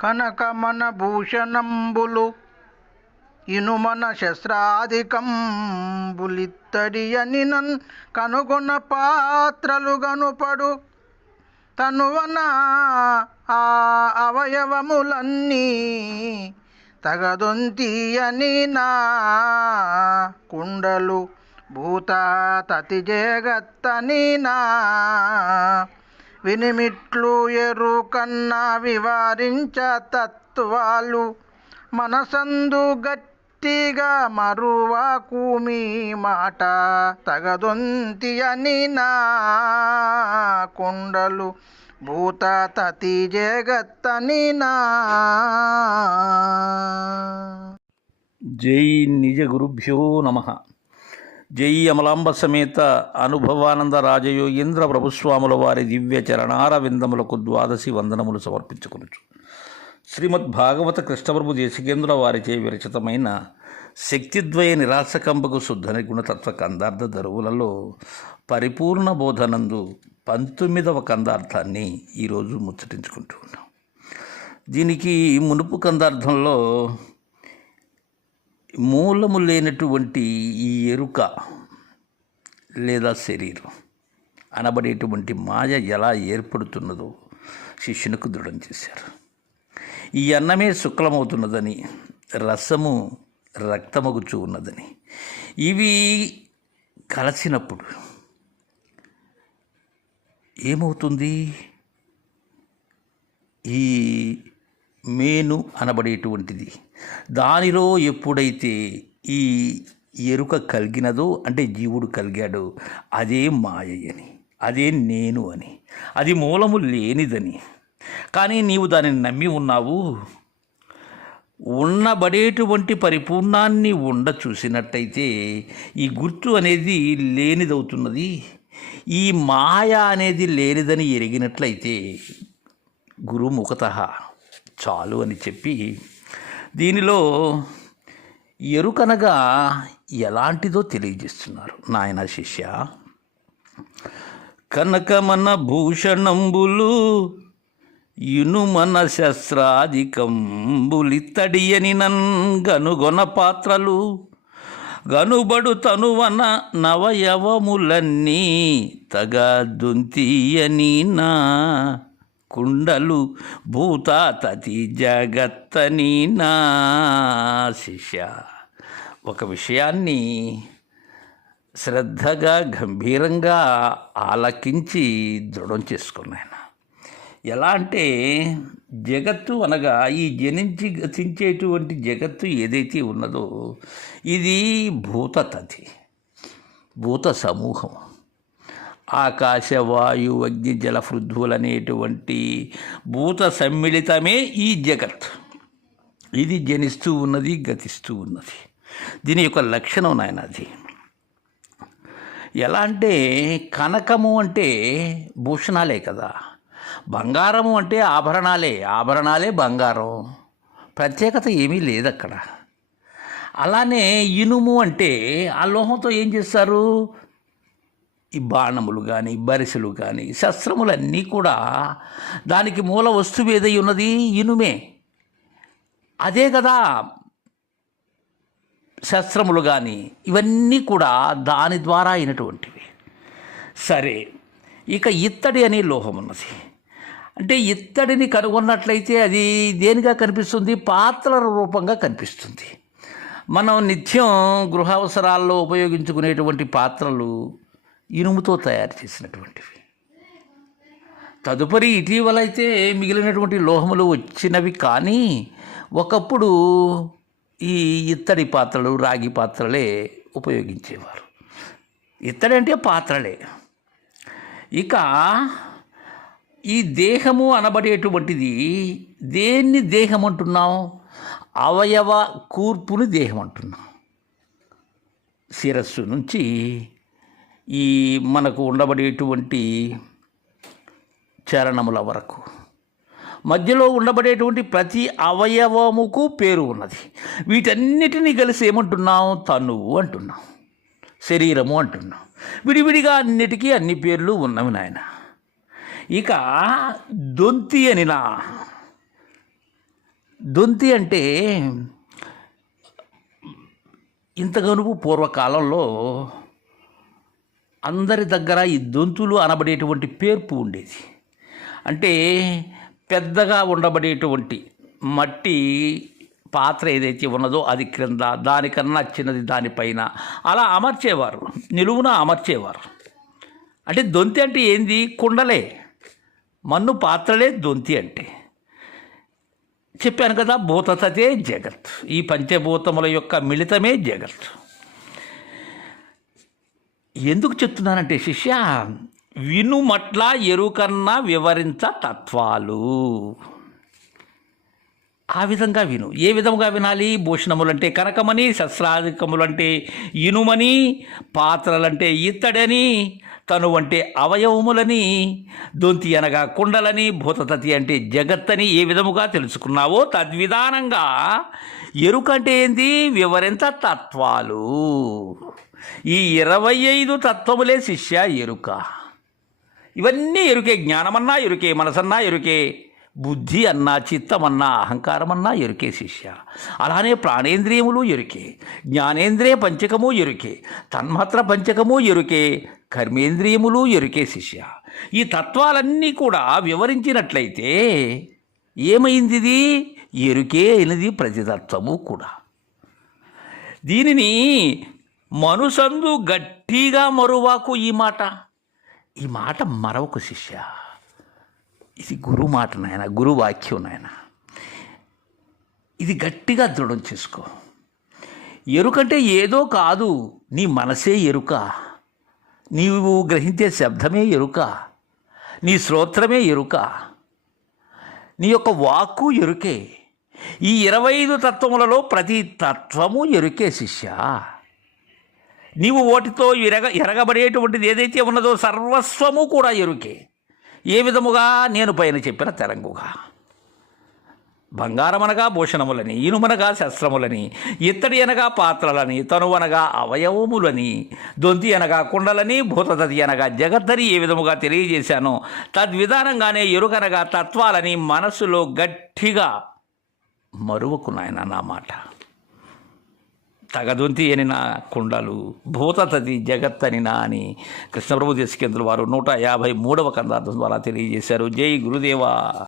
కనకమన భూషణంబులు ఇనుమన శస్త్రాధికంబులిత్తడి అని నన్ కనుగొన పాత్రలు గనుపడు. తనువన ఆ అవయవములన్నీ తగదొంతియని నా కుండలు భూత తతి జగత్తని నా వినిమిట్లు ఎరుకన్నా వివరించ తత్వాలు మనసందు గట్టిగా మరువాకు మీ మాట తగదొంతి అని నా కుండలు భూత తతి జగత్తని నా. జై నిజ గురుభ్యో నమ. జై అమలాంబ సమేత అనుభవానంద రాజయోగేంద్ర ప్రభుస్వాముల వారి దివ్య చరణార విందములకు ద్వాదశి వందనములు సమర్పించుకొనుచు. శ్రీమద్ భాగవత కృష్ణప్రభు దేశికేంద్ర వారిచే విరచితమైన శక్తిద్వయ నిరాశకంబకు శుద్ధ గుణతత్వ కందార్థ దరువులలో పరిపూర్ణ బోధనందు పంతొమ్మిదవ కందార్థాన్ని ఈరోజు ముచ్చటించుకుంటూ ఉన్నాం. దీనికి మునుపు కందార్థంలో మూలము లేనటువంటి ఈ ఎరుక లేదా శరీరం అనబడేటువంటి మాయ ఎలా ఏర్పడుతున్నదో శిష్యునికి దృఢం చేశారు. ఈ అన్నమే శుక్లమవుతున్నదని రసము రక్తమగుచూ ఉన్నదని. ఇవి కలిసినప్పుడు ఏమవుతుంది? ఈ మేను అనబడేటువంటిది. దానిలో ఎప్పుడైతే ఈ ఎరుక కలిగినదో అంటే జీవుడు కలిగాడో అదే మాయని అదే నేను అని అది మూలము లేనిదని. కానీ నీవు దానిని నమ్మి ఉన్నావు. ఉన్నబడేటువంటి పరిపూర్ణాన్ని ఉండ చూసినట్టయితే ఈ గుర్తు అనేది లేనిదవుతున్నది. ఈ మాయ అనేది లేనిదని ఎరిగినట్లయితే గురుముఖత చాలు అని చెప్పి దీనిలో ఎరుకనగా ఎలాంటిదో తెలియజేస్తున్నారు. నాయన శిష్య కనకమన భూషణంబులు ఇనుమన శస్త్రాధికంబులిత్తడియని నన్ గనుగొన పాత్రలు గనుబడు తనువన నవయవములన్నీ తగ దుంతియని నా కుండలు భూత తతి జగత్తని నా శిష్య. ఒక విషయాన్ని శ్రద్ధగా గంభీరంగా ఆలకించి దృఢం చేసుకున్నాయన. ఎలా అంటే జగత్తు అనగా ఈ జనించి గతించేటువంటి జగత్తు ఏదైతే ఉన్నదో ఇది భూతతతి భూత సమూహం. ఆకాశ వాయు అగ్ని జల అనేటువంటి భూత సమ్మిళితమే ఈ జగత్. ఇది జనిస్తూ ఉన్నది గతిస్తూ ఉన్నది. దీని యొక్క లక్షణం నాయన అది. ఎలా అంటే కనకము అంటే భూషణాలే కదా. బంగారము అంటే ఆభరణాలే ఆభరణాలే బంగారం. ప్రత్యేకత ఏమీ లేదు అక్కడ అలానే ఇనుము అంటే ఆ లోహంతో ఏం చేస్తారు? ఈ బాణములు కానీ బరిసెలు కానీ శస్త్రములన్నీ కూడా దానికి మూల వస్తువు ఏదై ఉన్నది? ఇనుమే. అదే కదా శస్త్రములు కానీ ఇవన్నీ కూడా దాని ద్వారా అయినటువంటివి. సరే ఇక ఇత్తడి అనే లోహం ఉన్నది. అంటే ఇత్తడిని కనుగొన్నట్లయితే అది దేనిగా కనిపిస్తుంది? పాత్రల రూపంగా కనిపిస్తుంది. మనం నిత్యం గృహావసరాల్లో ఉపయోగించుకునేటువంటి పాత్రలు ఇనుముతో తయారు చేసినటువంటివి. తదుపరి ఇటీవల అయితే మిగిలినటువంటి లోహములు వచ్చినవి కానీ ఒకప్పుడు ఈ ఇత్తడి పాత్రలు రాగి పాత్రలే ఉపయోగించేవారు. ఇత్తడి అంటే పాత్రలే. ఇక ఈ దేహము అనబడేటువంటిది దేన్ని దేహం అంటున్నాం అవయవ కూర్పుని దేహం అంటున్నాం శిరస్సు నుంచి ఈ మనకు ఉండబడేటువంటి చరణముల వరకు. మధ్యలో ఉండబడేటువంటి ప్రతి అవయవముకు పేరు ఉన్నది. వీటన్నిటినీ కలిసి ఏమంటున్నాం తనువు అంటున్నాం శరీరము అంటున్నాం విడివిడిగా అన్నిటికీ అన్ని పేర్లు ఉన్నవి నాయన. ఇక దొంతి అనినా దొంతి అంటే ఇంతగనుపు పూర్వకాలంలో అందరి దగ్గర ఈ దొంతులు అనబడేటువంటి పేర్పు ఉండేది. అంటే పెద్దగా ఉండబడేటువంటి మట్టి పాత్ర ఏదైతే ఉన్నదో అది క్రింద దానికన్నా చిన్నది దానిపైన. అలా అమర్చేవారు నిలువున అమర్చేవారు. అంటే దొంతి అంటే ఏంది? కుండలే. మన్ను పాత్రలే దొంతి అంటే. చెప్పాను కదా భూతతతే జగత్. ఈ పంచభూతముల యొక్క మిళితమే జగత్. ఎందుకు చెప్తున్నానంటే శిష్య వినుమట్ల ఎరుకన్నా వివరించ తత్వాలు. ఆ విధంగా విను. ఏ విధముగా వినాలి? భూషణములంటే కనకమని శస్త్రాధికములంటే ఇనుమని పాత్రలంటే ఇత్తడని తను అంటే అవయవములని దొంతి అనగా కుండలని భూతతతి అంటే జగత్తని ఏ విధముగా తెలుసుకున్నావో తద్విధానంగా ఎరుక అంటే ఏంది? వివరించ తత్వాలు. ఈ ఇరవై ఐదు తత్వములే శిష్య ఎరుక. ఇవన్నీ ఎరుకే జ్ఞానమన్నా ఎరుకే మనసన్నా ఎరుకే బుద్ధి అన్నా చిత్తమన్నా అహంకారమన్నా ఎరుకే శిష్య. అలానే ప్రాణేంద్రియములు ఎరుకే జ్ఞానేంద్రియ పంచకము ఎరుకే తన్మాత్ర పంచకము ఎరుకే కర్మేంద్రియములు ఎరుకే శిష్య. ఈ తత్వాలన్నీ కూడా వివరించినట్లయితే ఏమైందిది? ఎరుకే అయినది ప్రతితత్వము కూడా. దీనిని మనుసందు గట్టిగా మరువాకు ఈ మాట. ఈ మాట మరొక శిష్య. ఇది గురు మాట నాయన గురు వాక్యం నాయన. ఇది గట్టిగా దృఢం చేసుకో. ఎరుకంటే ఏదో కాదు నీ మనసే ఎరుక. నీవు గ్రహించే శబ్దమే ఎరుక. నీ శ్రోత్రమే ఎరుక. నీ యొక్క వాక్కు ఎరుకే. ఈ ఇరవై ఐదు తత్వములలో ప్రతి తత్వము ఎరుకే శిష్య. నీవు ఓటితో ఎరగ ఎరగబడేటువంటిది ఏదైతే ఉన్నదో సర్వస్వము కూడా ఎరుకే. ఏ విధముగా? నేను పైన చెప్పిన తెరంగుగా. బంగారమనగా భూషణములని ఇనుమనగా శస్త్రములని ఇత్తడి అనగా పాత్రలని తనువనగా అవయవములని దొంతి అనగా కుండలని భూతదతి అనగా జగత్తని ఏ విధముగా తెలియజేశానో తద్విధానంగానే ఎరుకనగా తత్వాలని మనస్సులో గట్టిగా మరువకు నాయన నా మాట. తగదొంతి అని నా కుండలు భూతతది జగత్తని నా అని కృష్ణప్రభు దేశకేంద్రుల వారు నూట యాభై మూడవ కందార్థం ద్వారా తెలియజేశారు. జై గురుదేవా.